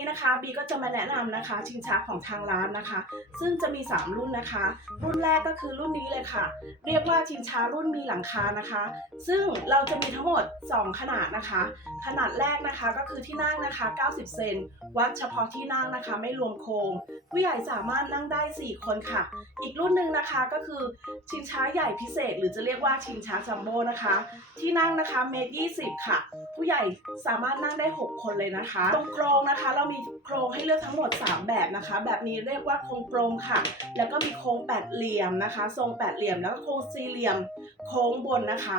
นี้นะคะบีก็จะมาแนะนำนะคะ ชิงช้าของทางร้านนะคะ ซึ่งจะมี 3 รุ่นนะคะ รุ่นแรกก็คือรุ่นนี้เลยค่ะ เรียกว่าชิงช้ารุ่นมีหลังคานะคะ ซึ่งเราจะมีทั้งหมด 2 ขนาดนะคะ ขนาดแรกนะคะก็คือที่นั่งนะคะ 90 เซนวัดเฉพาะที่นั่งนะคะ ไม่รวมโครงผู้ใหญ่สามารถนั่งได้ 4 คนค่ะ อีกรุ่นหนึ่งนะคะก็คือชิงช้าใหญ่พิเศษ หรือจะเรียกว่าชิงช้าจัมโบ้นะคะ ที่นั่งนะคะเมตรยีค่ะ ผู้ใหญ่สามารถนั่งได้ 6 คนเลยนะคะ ตรงโครงนะคะเรามีโครงให้เลือกทั้งหมด 3 แบบนะคะ แบบนี้เรียกว่าโครงกลมค่ะ แล้วก็มีโครงแปดเหลี่ยมนะคะ ทรงแปดเหลี่ยมแล้วก็โครงสี่เหลี่ยม โค้งบนนะคะ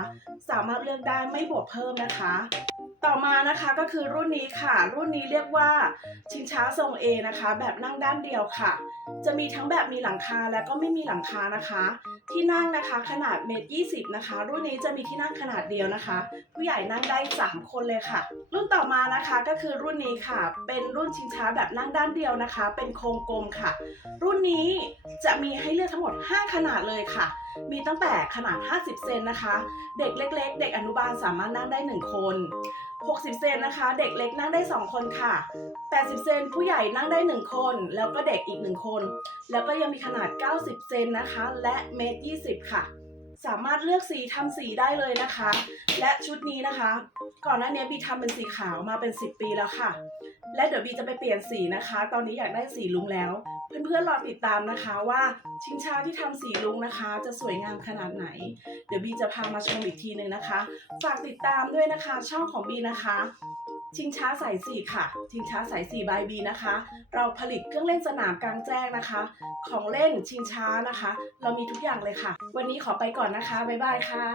สามารถเลือกได้ไม่บวกเพิ่มนะคะ ต่อมานะคะก็คือรุ่นนี้ค่ะ รุ่นนี้เรียกว่าชิงช้าทรง A นะคะ แบบนั่งด้านเดียวค่ะ จะมีทั้งแบบมีหลังคาและก็ไม่มีหลังคานะคะ ที่นั่งนะคะขนาดเมตรยีนะคะ รุ่นนี้จะมีที่นั่งขนาดเดียวนะคะ ผู้ใหญ่นั่งได้ 3 คนเลยค่ะ รุ่นต่อมานะคะก็คือรุ่นนี้ค่ะ เป็นรุ่นชิงช้าแบบนั่งด้านเดียวนะคะ เป็นโครงกลมค่ะ รุ่นนี้จะมีให้เลือกทั้งหมด 5 ขนาดเลยค่ะ มีตั้งแต่ขนาด 50 เซนนะคะ เด็กเล็ก ๆ เด็กอนุบาลสามารถนั่งได้ 1 คน 60 เซนนะคะ เด็กเล็กนั่งได้ 2 คนค่ะ 80 เซนผู้ใหญ่นั่งได้ 1 คน แล้วก็เด็กอีก 1 คน แล้วก็ยังมีขนาด 90 เซนนะคะ และเมตร20 ค่ะ สามารถเลือกสีทำสีได้เลยนะคะ และชุดนี้นะคะ ก่อนหน้านี้บีทำเป็นสีขาวมาเป็น 10 ปีแล้วค่ะ และเดี๋ยวบีจะไปเปลี่ยนสีนะคะ ตอนนี้อยากได้สีลุงแล้ว เพื่อนๆรอติดตามนะคะว่าชิงช้าที่ทำสีลุงนะคะ จะสวยงามขนาดไหน เดี๋ยวบีจะพามาชมอีกทีหนึ่งนะคะ ฝากติดตามด้วยนะคะ ช่องของบีนะคะ ชิงช้าสายสี่ค่ะ ชิงช้าสายสี่บายบีนะคะ เราผลิตเครื่องเล่นสนามกลางแจ้งนะคะ ของเล่นชิงช้านะคะ เรามีทุกอย่างเลยค่ะ วันนี้ขอไปก่อนนะคะ บ๊ายบายค่ะ